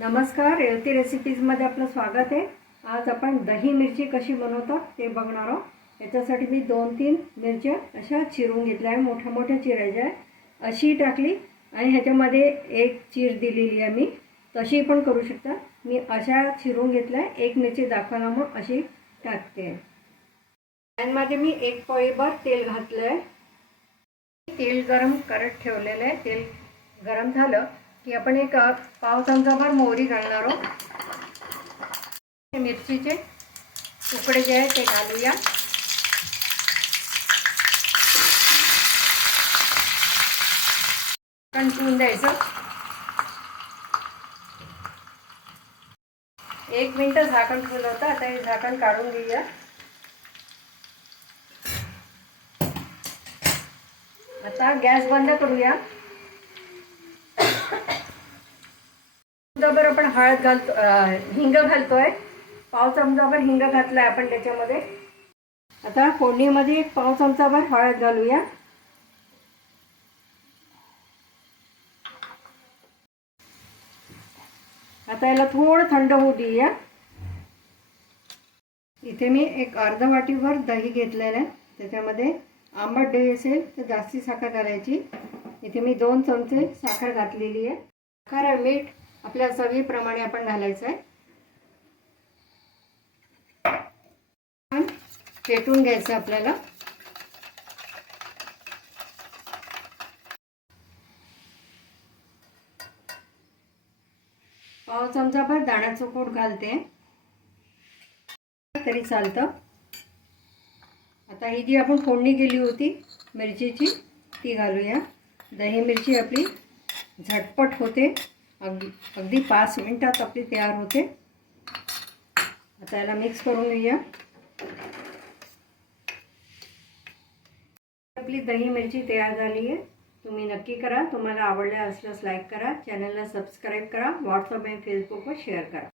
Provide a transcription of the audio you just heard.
नमस्कार रेवती रेसिपीजमध्ये आपलं स्वागत आहे. आज आपण दही मिरची कशी बनवतात ते बघणार आहोत. याच्यासाठी मी दोन तीन मिरच्या अशा चिरून घेतल्या आहे मोठ्या मोठ्या चिरायच्या आहे अशी टाकली आणि ह्याच्यामध्ये एक चीर दिलेली आहे मी. तशी पण करू शकता. मी अशा चिरून घेतल्या आहे एक मिरची दाखवायला मग अशी टाकते. पॅनमध्ये मी एक पळीभर तेल घातलं आहे तेल गरम करत ठेवलेलं आहे. तेल गरम झालं की आपण एक पाव चमचाभर मोहरी घालणार आहोत. मिरचीचे तुकडे जे आहेत ते घालूया. कणकून द्यायचं. एक मिनटं झाकण ठेवलं होतं आता हे झाकण काढून घेऊया. आता गॅस बंद करूया. चमचाभर आपण हळद घालतो हिंग घालतोय. पाव चमचाभर हिंग घातलाय आपण त्याच्यामध्ये. आता फोडणीमध्ये एक पाव चमचाभर हळद घालूया. आता याला थोडं थंड होऊ देऊया. इथे मी एक अर्ध वाटीभर दही घेतलेलं आहे. त्याच्यामध्ये आंबट दही असेल तर जास्ती साखर घालायची. इथे मी दोन चमचे साखर घातलेली आहे. साखर मीठ आपल्या चवीप्रमाणे आपण घालायचं आहे. पेटून घ्यायचं आपल्याला. पाव चमचाभर दाण्याचं कूट घालते. तरी चालतं. आता ही जी आपण फोडणी केली होती मिरचीची ती घालूया. दही मिरची आपली झटपट होते. अगदी अगदी पाच मिनटात आपली तयार होते. आता याला मिक्स करून घेऊया. आपली दही मिरची तयार झाली आहे. तुम्ही नक्की करा. तुम्हाला आवडल्या असल्यास लाईक करा. चॅनलला सबस्क्राईब करा. व्हॉट्सअप आणि फेसबुकवर शेअर करा.